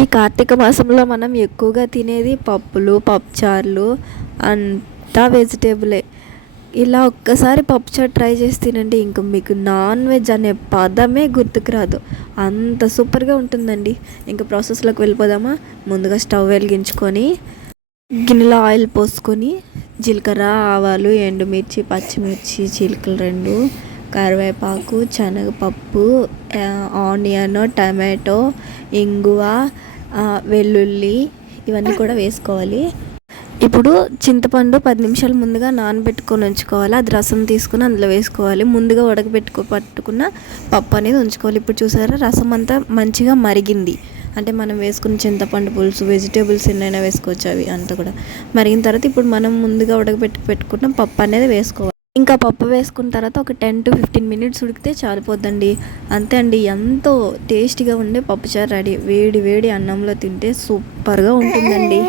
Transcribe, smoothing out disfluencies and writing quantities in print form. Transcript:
ఈ కార్తీక మాసంలో మనం ఎక్కువగా తినేది పప్పులు, పప్పుచారులు అంతా వెజిటేబులే. ఇలా ఒక్కసారి పప్పుచారు ట్రై చేసి తినండి, ఇంక మీకు నాన్ వెజ్ అనే పదమే గుర్తుకు రాదు. అంత సూపర్గా ఉంటుందండి. ఇంకా ప్రాసెస్లోకి వెళ్ళిపోదామా? ముందుగా స్టవ్ వెలిగించుకొని గిన్నెలో ఆయిల్ పోసుకొని జీలకర్ర, ఆవాలు, ఎండుమిర్చి, పచ్చిమిర్చి చిలుకలు 2, కరివేపాకు, శనగపప్పు, ఆనియన్, టమాటో, ఇంగువ, వెల్లుల్లి ఇవన్నీ కూడా వేసుకోవాలి. ఇప్పుడు చింతపండు 10 నిమిషాలు ముందుగా నానబెట్టుకొని ఉంచుకోవాలి. అది రసం తీసుకుని అందులో వేసుకోవాలి. ముందుగా పట్టుకున్న పప్పు అనేది ఉంచుకోవాలి. ఇప్పుడు చూసారా, రసం అంతా మంచిగా మరిగింది. అంటే మనం వేసుకున్న చింతపండు పులుసు, వెజిటేబుల్స్ ఎన్నైనా వేసుకోవచ్చు, అవి అంతా కూడా మరిగిన తర్వాత ఇప్పుడు మనం ముందుగా పెట్టుకున్న పప్పు అనేది వేసుకోవాలి. ఇంకా పప్పు వేసుకున్న తర్వాత ఒక 10 to 15 మినిట్స్ ఉడికితే చాలిపోద్దండి. అంతే అండి, ఎంతో టేస్టీగా ఉండే పప్పుచారు రెడీ. వేడి వేడి అన్నంలో తింటే సూపర్గా ఉంటుందండి.